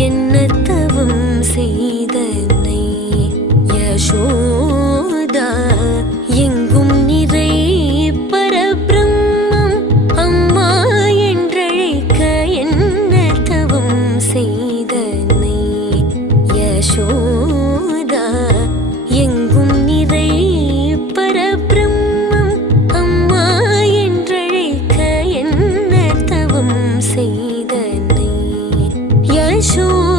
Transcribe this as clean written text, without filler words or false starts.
என்ன தவம் செய்தனை யசோதா எங்கும் நிறை பரபிரம்மம் அம்மா என்றழைக்க என்ன தவம் செய்தனை யசோதா எங்கும் நிறை பரபிரம்மம் அம்மா என்றழைக்க என்ன தவம் செய்தனை யசோதா